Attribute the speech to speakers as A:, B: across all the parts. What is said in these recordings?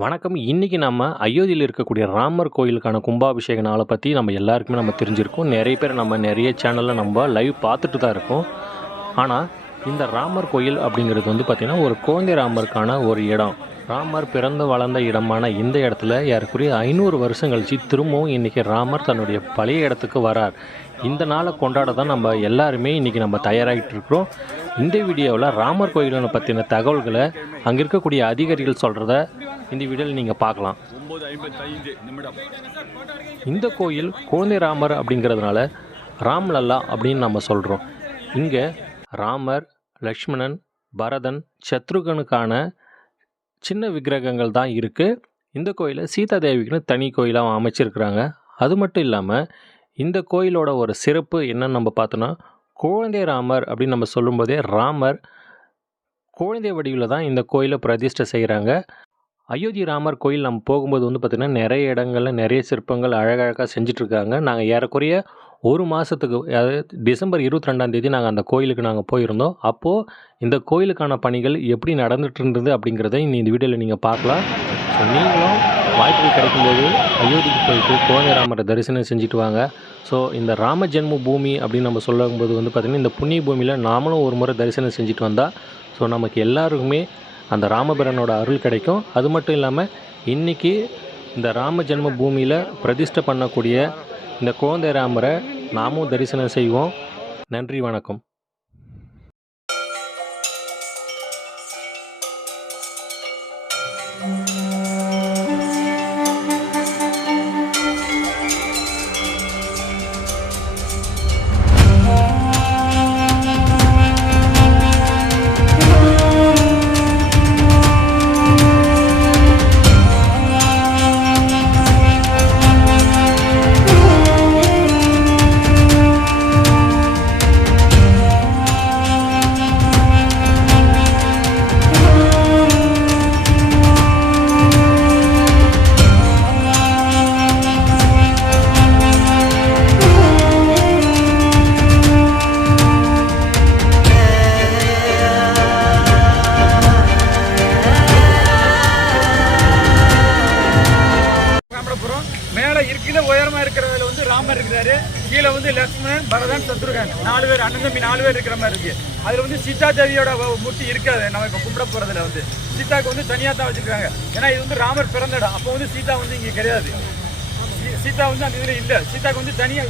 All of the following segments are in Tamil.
A: வணக்கம். இன்றைக்கி நம்ம அயோத்தியில் இருக்கக்கூடிய ராமர் கோயிலுக்கான கும்பாபிஷேக நாளை பற்றி நம்ம எல்லாருக்குமே நம்ம தெரிஞ்சிருக்கோம். நிறைய பேர் நம்ம நிறைய சேனலில் நம்ம லைவ் பார்த்துட்டு தான் இருக்கோம். ஆனால் இந்த ராமர் கோயில் அப்படிங்கிறது வந்து பார்த்திங்கன்னா ஒரு குழந்தை ராமருக்கான ஒரு இடம். ராமர் பிறந்து வளர்ந்த இடமான இந்த இடத்துல ஏறக்குறைய ஐநூறு வருஷம் கழித்து திரும்பவும் இன்றைக்கி ராமர் தன்னுடைய பழைய இடத்துக்கு வரார். இந்த நாளை கொண்டாட தான் நம்ம எல்லாருமே இன்றைக்கி நம்ம தயாராகிட்டு இருக்கிறோம். இந்த வீடியோவில் ராமர் கோயிலை பற்றின தகவல்களை அங்கே இருக்கக்கூடிய அதிகாரிகள் சொல்கிறத இந்த வீடியோவில் நீங்கள் பார்க்கலாம் இந்த கோயில் குழந்தை ராமர் அப்படிங்கிறதுனால ராம்லல்லா அப்படின்னு நம்ம சொல்கிறோம் இங்கே ராமர் லக்ஷ்மணன் பரதன் சத்ருகனுக்கான சின்ன விக்கிரகங்கள் தான் இருக்குது இந்த கோயிலை சீதா தேவிக்குன்னு தனி கோயிலாக அமைச்சிருக்கிறாங்க. அது மட்டும் இல்லாமல் இந்த கோயிலோட ஒரு சிறப்பு என்னன்னு நம்ம பார்த்தோன்னா குழந்தை ராமர் அப்படின்னு நம்ம சொல்லும்போதே ராமர் குழந்தை வடிவில் தான் இந்த கோயிலை பிரதிஷ்டை செய்கிறாங்க. அயோத்தி ராமர் கோயில் நம்ம போகும்போது வந்து பார்த்திங்கன்னா நிறைய இடங்களில் நிறைய சிற்பங்கள் அழகழகாக செஞ்சிட்ருக்காங்க. நாங்கள் ஏறக்குறைய ஒரு மாதத்துக்கு அதாவது டிசம்பர் இருபத்தி ரெண்டாம் தேதி நாங்கள் அந்த கோயிலுக்கு நாங்கள் போயிருந்தோம். அப்போது இந்த கோயிலுக்கான பணிகள் எப்படி நடந்துகிட்டு இருந்தது அப்படிங்கிறத இனி இந்த வீடியோவில் நீங்கள் பார்க்கலாம். ஸோ நீங்களும் வாய்ப்புகள் கிடைக்கும்போது அயோத்திக்கு போயிட்டு குழந்தை ராமரை தரிசனம் செஞ்சுட்டு வாங்க. ஸோ இந்த ராம ஜென்ம பூமி அப்படின்னு நம்ம சொல்லும்போது வந்து பார்த்திங்கன்னா இந்த புண்ணிய பூமியில் நாமளும் ஒரு முறை தரிசனம் செஞ்சுட்டு வந்தால் ஸோ நமக்கு எல்லாருக்குமே அந்த ராமபிரனோட அருள் கிடைக்கும். அது மட்டும் இல்லாமல் இன்றைக்கி இந்த ராம ஜென்ம பூமியில் பிரதிஷ்டை பண்ணக்கூடிய இந்த குழந்தை ராமரை நாமும் தரிசனம் செய்வோம். நன்றி வணக்கம்.
B: பரதன் சத்ருகன் நாலு பேர் அண்ணன் தம்பி நாலு பேர் இருக்கிற மாதிரி இருக்கு. அதுல வந்து சீதா தேவியோட மூர்த்தி இருக்காது. நம்ம இப்ப கும்பிட போறதுல வந்து. சீதாக்கு வந்து தனியா தான் வச்சிருக்காங்க. ஏன்னா இது வந்து ராமர் பிறந்த இடம். அப்போ வந்து சீதா வந்து இங்க கிடையாது. சீ- சீதா வந்து அந்த இதுல இல்ல. சீதாக்கு வந்து தனியா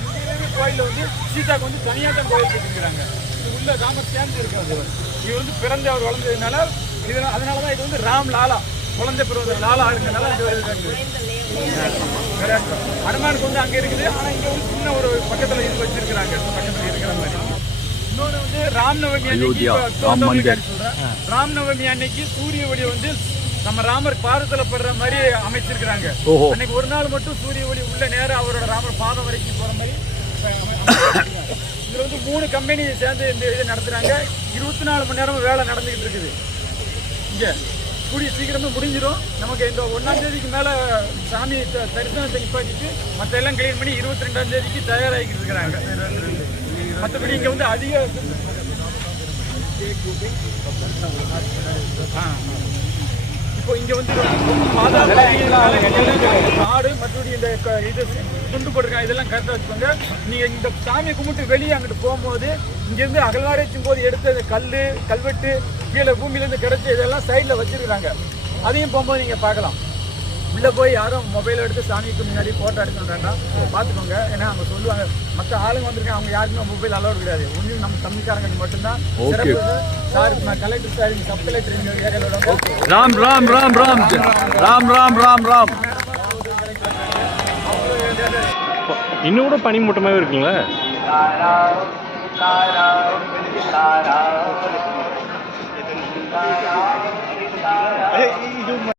B: கோயிலில் வந்து சீதாக்கு வந்து தனியா தான் கோயில் வச்சிருக்காங்க இது உள்ள ராமர் சேர்ந்து இருக்காது இது வந்து பிறந்து அவர் வளர்ந்ததுனால இது அதனாலதான் இது வந்து ராம் லாலா. குழந்தை இந்த ஒரு இது இருக்குது. விளையாட்டு. ஹனுமானுக்கு வந்து அங்க இருக்குது ஆனா இங்க வந்து சின்ன ஒரு பக்கத்துல இது வச்சிருக்காங்க பக்கத்துல இருக்கிற மாதிரி வந்து ராம்நவமி அன்னைக்கு. சொல்றேன். ராம்நவமி அன்னைக்கு சூரிய ஒளி வந்து நம்ம ராமர் பாதத்துல படுற மாதிரி அமைச்சிருக்கிறாங்க. அன்னைக்கு ஒரு நாள் மட்டும் சூரிய ஒளி உள்ள நேரம் அவரோட ராமர் பாதம் வரைக்கும் போற மாதிரி. இதுல வந்து மூணு கம்பெனி சேர்ந்து இந்த இது நடத்துறாங்க இருபத்தி நாலு மணி நேரம் வேலை நடந்துகிட்டு இருக்குது இங்க கூடிய சீக்கிரமே முடிஞ்சிடும் நமக்கு இந்த ஒன்றாம் தேதிக்கு மேலே சாமி த- தரிசனத்தை நிப்பாட்டிட்டு மற்ற எல்லாம் கிளீன் பண்ணி இருபத்தி ரெண்டாம் தேதிக்கு தயாராகிட்டு இருக்கிறாங்க மற்றபடி இங்கே வந்து அதிக ஆ, ஆ. இங்கே வந்து பாதாள காடு மற்றபடி இந்த க- இது துண்டு போட்டிருக்காங்க இதெல்லாம் கரெக்டாக வச்சுக்கோங்க. நீங்கள் இந்த சாமியை கும்பிட்டு வெளியே அங்கிட்டு போகும்போது இங்கேருந்து அகழ்வாராய்ச்சும் போது எடுத்த இந்த கல் கல்வெட்டு கீழே பூமியிலேருந்து கிடைச்ச இதெல்லாம் சைடில் வச்சிருக்காங்க. அதையும் போகும்போது நீங்கள் பார்க்கலாம். உள்ளே போய் யாரும் மொபைல் எடுத்து சாமிக்கு முன்னாடி ஃபோட்டோ எடுக்கணும் வேண்டாம். பார்த்துக்கோங்க. ஏன்னா அவங்க சொல்லுவாங்க மற்ற ஆளுங்க வந்திருக்கேன் அவங்க யாருக்குமே மொபைல் அலோடு கிடையாது. ஒன்றும் நம்ம தமிழ்காரங்களுக்கு மட்டும்தான். Sir collector sir sub collector
C: Ram Ram Ram Ram. Ram Ram Ram. Ram
A: இன்னும் கூட பனிமூட்டமாகவே இருக்குங்களா?
B: இது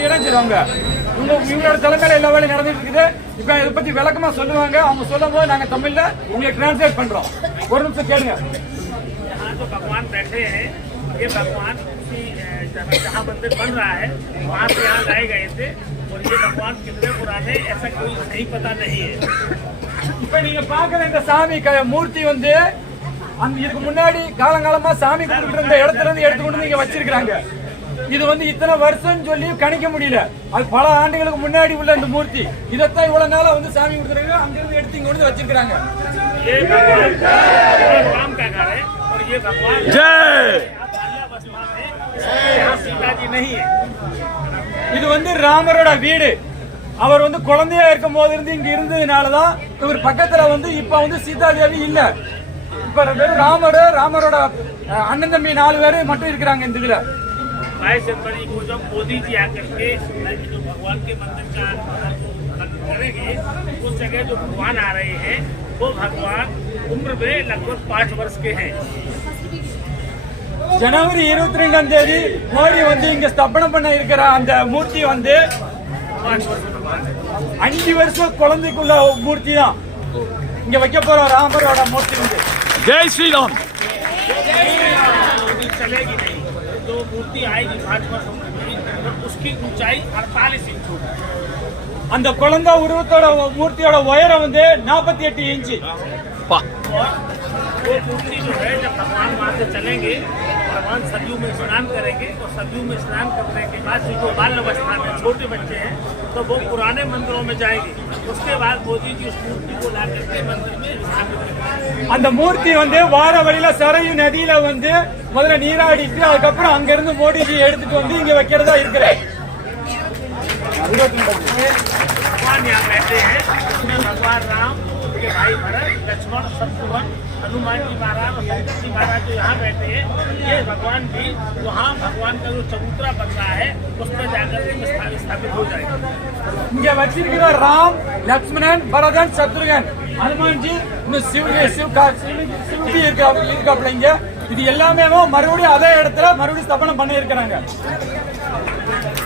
B: இணைஞ்சிருவாங்க உங்க இவங்களோட தலைமையில எல்லா வேலையும் நடந்துட்டு இருக்குது இப்ப இதை பத்தி விளக்கமா சொல்லுவாங்க அவங்க சொல்லும் போது நாங்க தமிழ்ல உங்களுக்கு டிரான்ஸ்லேட் பண்றோம் ஒரு நிமிஷம் கேளுங்க
D: यहाँ जो भगवान बैठे हैं ये भगवान उसी अ, जहाँ जहाँ मंदिर बन रहा है वहाँ से यहाँ लाए गए थे और ये भगवान कितने पुराने ऐसा कोई सही पता नहीं है
B: இப்ப நீங்க பாக்குற இந்த சாமி க- மூர்த்தி வந்து அந்த இதுக்கு முன்னாடி காலங்காலமா சாமி கும்பிட்டு இருந்த இடத்துல இருந்து எடுத்து கொண்டு வந்து இங்க வச்சிருக்காங்க இது வந்து இத்தனை வருஷம் சொல்லி கணிக்க முடியல. அது பல ஆண்டுகளுக்கு முன்னாடி உள்ள இந்த மூர்த்தி. இதைத்தான் இவ்வளவு நாளா வந்து சாமி கொடுத்துருக்காங்க. அங்கிருந்து எடுத்து இங்க வந்து வச்சிருக்காங்க இது வந்து ராமரோட வீடு. அவர் வந்து குழந்தையா இருக்கும் போது இருந்து இங்க இருந்ததுனாலதான் இவர் பக்கத்துல வந்து இப்ப வந்து சீதா தேவி இல்ல. இப்ப ராமர் ராமரோட அண்ணன் தம்பி நாலு பேரு மட்டும் இருக்கிறாங்க இந்த இதுல.
D: बाईस जनवरी को जब मोदी जी आकर के जो भगवान के मंदिर का उद्घाटन करेंगे उस जगह जो भगवान आ रहे हैं वो भगवान उम्र में लगभग पाँच वर्ष के हैं
B: ஜனவரி இருபத்தி ரெண்டாம் தேதி மோடி வந்து இங்க ஸ்தபனம் பண்ண இருக்கிற அந்த மூர்த்தி வந்து
D: पाँच वर्ष भगवान है
B: அஞ்சு வருஷம் குழந்தைக்குள்ள மூர்த்தி தான் இங்க வைக்க போற ராமரோட மூர்த்தி வந்து
C: जय श्री
D: जो मूर्ति आएगी पाँच वर्ष उम्र की तो उसकी ऊंचाई अड़तालीस इंच होगी
B: அந்த குழந்தை உருவத்தோட மூர்த்தியோட உயரம் வந்து நாற்பத்தி எட்டு இன்ச்சு
D: और वो मूर्ति जो है जब भगवान वहाँ से चलेंगे भगवान सरयू में स्नान करेंगे और सरयू में स्नान करने के बाद जो बाल अवस्था में छोटे बच्चे हैं तो वो पुराने मंदिरों में जाएंगे उसके बाद मोदी जी उस मूर्ति को ला करके मंदिर में स्थापित करेंगे
B: அந்த மூர்த்தி வந்து வார வழியில சரையு நதியில வந்து முதல்ல நீராடிட்டு அதுக்கப்புறம் அங்க இருந்து மோடிஜி எடுத்துட்டு வந்து இங்க வைக்கிறதா இருக்கிறேன்
D: भगवान यहाँ बैठे हैं उसमें भगवान राम उनके भाई भरत लक्ष्मण शत्रुघ्न हनुमान जी महाराज और शंकर जी महाराज जो यहाँ बैठे हैं ये भगवान भी वहाँ भगवान का जो चबूतरा बन रहा है उस पर जाकर के स्थापित स्थापित हो जाएगा
B: இங்க வச்சிருக்கிற ராம் லக்ஷ்மணன் பரதன் சத்ருகன் ஹனுமான்ஜி இன்னும் சிவ சிவ சிவஜி இருக்கா இருக்காப்ல இங்க இது எல்லாமே மறுபடியும் அதே இடத்துல மறுபடியும் ஸ்தபனம் பண்ணி இருக்கிறாங்க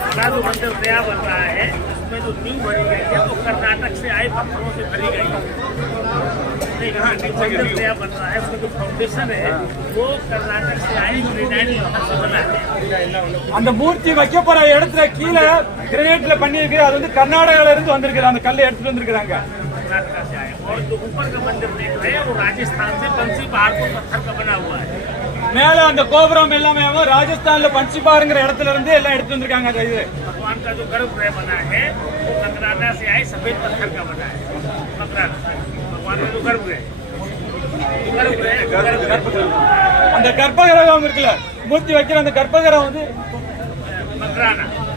D: बड़ा जो मंदिर नया बन रहा है उसमें जो नींव भरी गई है वो कर्नाटक से आए पत्थरों से भरी गई है नहीं, हाँ, नींव मंदिर नया बन रहा है उसका जो फाउंडेशन है वो कर्नाटक से आए ग्रेनाइट पत्थर से बना है
B: அந்த மூர்த்தி வைக்க போற இடத்துல கீழே கிரேனைட்ல பண்ணி இருக்கு அது வந்து கர்நாடகால இருந்து வந்திருக்கு அந்த கல்லை எடுத்துட்டு வந்திருக்காங்க
D: कर्नाटक से आए और जो ऊपर का मंदिर देख रहे हैं वो राजस्थान से बंसी पहाड़ को पत्थर का बना हुआ है
B: மேல அந்த கோபுரம் எல்லாமே ராஜஸ்தான்ல பஞ்சிபாருங்கிற இடத்துல இருந்து எல்லாம் எடுத்து வந்திருக்காங்க அந்த இது
D: भगवान का जो गर्भगृह बना है वो ककराना से आए सफेद पत्थर का बना है ककराना
B: அந்த கற்பகிரகம் இருக்குல்ல மூர்த்தி வைக்கிற அந்த கற்பகிரகம் வந்து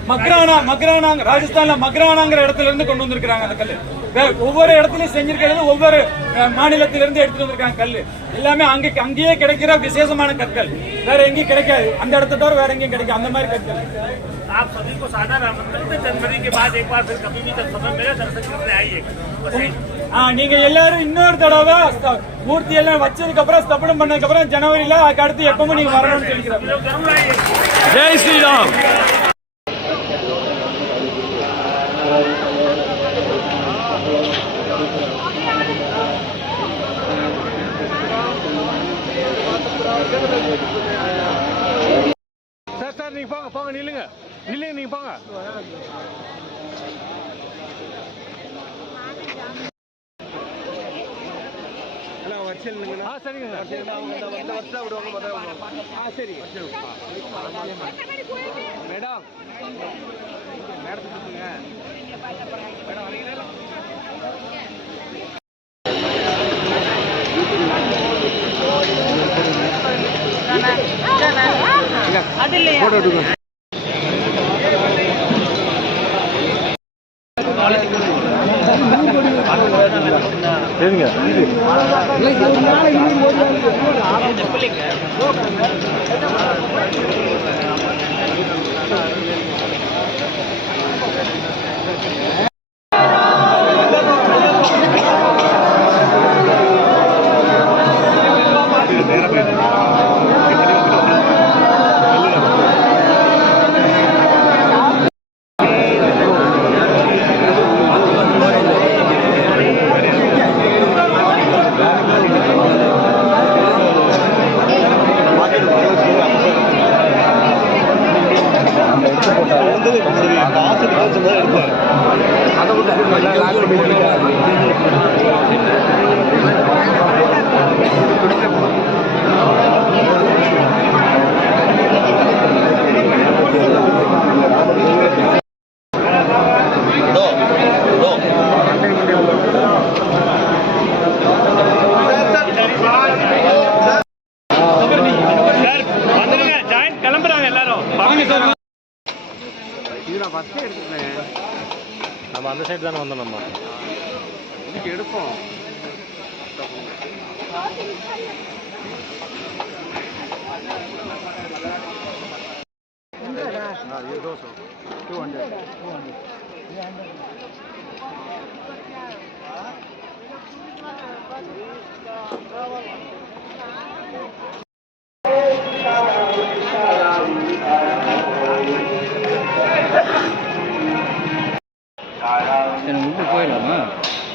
B: மக்ரானா மக்ரானா ராஜஸ்தான்ல மக்ரானாங்கிற இடத்துல இருந்து கொண்டு வந்திருக்காங்க அந்த கல்லு வே- ஒவ்வொரு இடத்துலயும் செஞ்சிருக்கிறது ஒவ்வொரு அஹ், மாநிலத்தில இருந்து எடுத்துட்டு வந்திருக்காங்க கல்லு எல்லாமே அங்க அங்கேயே கிடைக்கிற விசேஷமான கற்கள் வேற எங்கேயும் கிடைக்காது அந்த இடத்த தவிர வேற எங்கேயும் கிடைக்கும் அந்த மாதிரி கற்கள்
D: आप सभी को सादर आमंत्रित है जनवरी के बाद एक बार फिर कभी भी जब समय मिले दर्शन करने आइए बस यही।
B: ஆ, நீங்க எல்லாரும் இன்னொரு தடவை ஸ்த- மூர்த்தி எல்லாம் வச்சதுக்கு அப்புறம் ஸ்தபனம் பண்ணதுக்கு அப்புறம் ஜனவரியில அதுக்கு அடுத்து எப்பவும் நீங்க வரணும்னு சொல்லிக்கிறேன்
D: लोग जरूर
A: சார் சார் நீங்க போங்க போங்க நில்லுங்க நில்லுங்க நீங்க போங்க ஆ சரிங்க
B: மேடம்
A: சரிங்க
B: to the contemplated plan. ஃபஸ்ட்டே எடுத்துக்கேன்
A: நம்ம அந்த சைடு தானே வந்தோம் நம்ம இன்னைக்கு எடுப்போம் Thank you.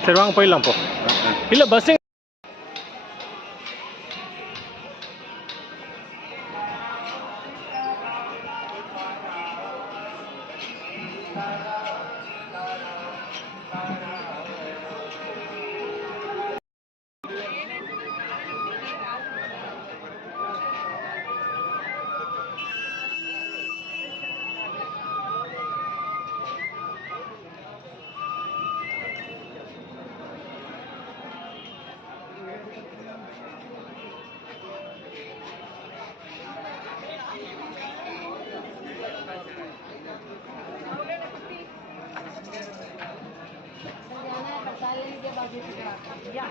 A: சரி வாங்க போயிடலாம் போ. இல்லை பஸ்
B: வேடிக்கை பார்த்துட்டு இருக்கிறார் ஐயா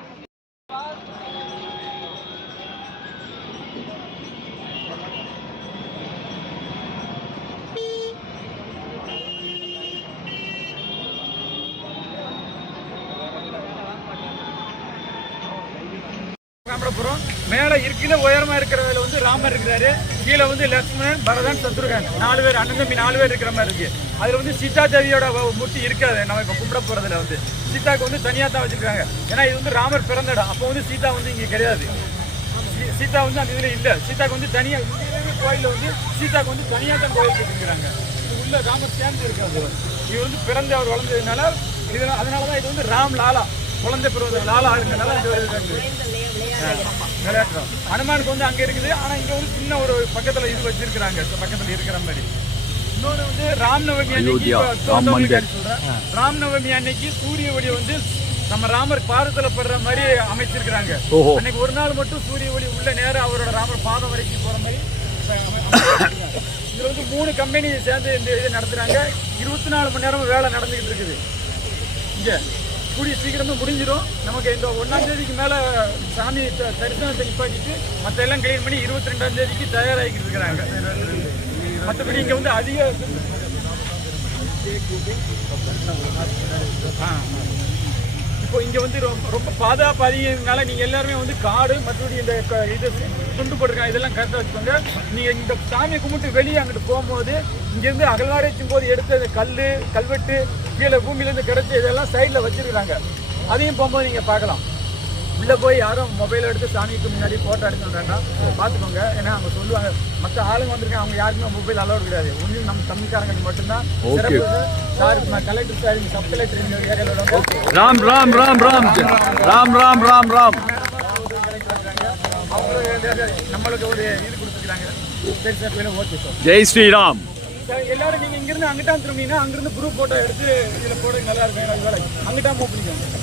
B: மேலே இருக்கிற உயரமாக இருக்கிற வேலை வந்து ராமர் இருக்கிறாரு. கீழே வந்து லக்ஷ்மணன் பரதன் சத்ருகன். நாலு பேர் அண்ணன் தம்பி நாலு பேர் இருக்கிற மாதிரி இருக்கு. அதுல வந்து சீதா தேவியோட மூர்த்தி இருக்காது. நம்ம இப்ப கும்பிட போறதுல வந்து. சீதாக்கு வந்து தனியா தான் வச்சிருக்காங்க. ஏன்னா இது வந்து ராமர் பிறந்த இடம். அப்போ வந்து சீதா வந்து இங்க கிடையாது. சீதா வந்து அந்த இதுல இல்ல. சீதாக்கு வந்து தனியா இந்த கோயில்ல வந்து சீதாக்கு வந்து தனியா தான் கோயில் இது உள்ள ராமர் சேர்ந்து இருக்காது இது வந்து பிறந்து அவர் வளர்ந்ததுனால இது அதனாலதான் இது வந்து ராம் லாலா. குழந்தை பிறந்த லாலா இருக்கிறதுனால இந்த விளையாட்டு ஹனுமானுக்கு வந்து அங்க இருக்குது. ஆனா இங்க வந்து சின்ன ஒரு பக்கத்துல இது வச்சிருக்காங்க பக்கத்துல இருக்கிற மாதிரி. இன்னொன்னு வந்து ராம்நவமி அன்னைக்கு சொல்றேன். ராம்நவமி அன்னைக்கு சூரிய ஒளி வந்து நம்ம ராமர் பாதத்துல படுற மாதிரி அமைச்சிருக்கிறாங்க. அன்னைக்கு ஒரு நாள் மட்டும் சூரிய ஒளி உள்ள நேரம் அவரோட ராமர் பாதம் வரைக்கும் போற மாதிரி. இதுல வந்து மூணு கம்பெனி சேர்ந்து இந்த இது நடத்துறாங்க. இருபத்தி நாலு மணி நேரம் வேலை நடந்துகிட்டு இருக்குது. இங்க. கூடிய சீக்கிரமே முடிஞ்சிடும். நமக்கு இந்த ஒன்றாம் தேதிக்கு மேலே சாமி தரிசனத்தை நிப்பாட்டிட்டு மற்ற எல்லாம் கிளீன் பண்ணி இருபத்தி ரெண்டாம் தேதிக்கு தயாராகிட்டு இருக்கிறாங்க. மற்றபடி இங்கே வந்து அதிக ஆ, இப்போ இங்கே வந்து ரொம்ப ரொம்ப பாதுகாப்பு அதிகனால நீங்கள் எல்லாருமே வந்து காடு மற்றபடி இந்த க- இது துண்டு போட்டிருக்காங்க இதெல்லாம் கரெக்டாக வச்சுக்கோங்க. நீங்கள் இந்த சாமியை கும்பிட்டு வெளியே அங்கிட்டு போகும்போது இங்கேருந்து அகழ்வாராய்ச்சும் போது எடுத்த கல் கல்வெட்டு கீழே பூமியிலேருந்து கிடைச்ச இதெல்லாம் சைடில் வச்சுருக்குறாங்க. அதையும் போகும்போது நீங்கள் பார்க்கலாம். உள்ளே போய் யாரும் மொபைல் எடுத்து சாமிக்கு முன்னாடி ஃபோட்டோ எடுத்து வேண்டாம் பார்த்துக்கோங்க. ஏன்னா அவங்க சொல்லுவாங்க மற்ற ஆளுங்க வந்திருக்காங்க அவங்க யாருக்குமே மொபைல் அலோடு கிடையாது. ஒன்றும் நம்ம தமிழ்காரங்களுக்கு மட்டும்தான். சிறப்பு. Sir collector sir sub
C: collector Ram Ram Ram Ram. Ram Ram Ram
B: Ram. நம்மளுக்கு ஒரு இது கொடுத்துருக்காங்க. சரி சார் ஓகே
C: ஜெய்
B: ஸ்ரீராம். எல்லாரும் நீங்க இங்கிருந்து அங்கிட்டா திரும்பிங்கன்னா அங்கிருந்து குரூப் போட்டோ எடுத்து இதுல போட நல்லா இருக்கும் எனக்கு வேலை அங்கிட்டா மூவ் பண்ணிக்கோங்க.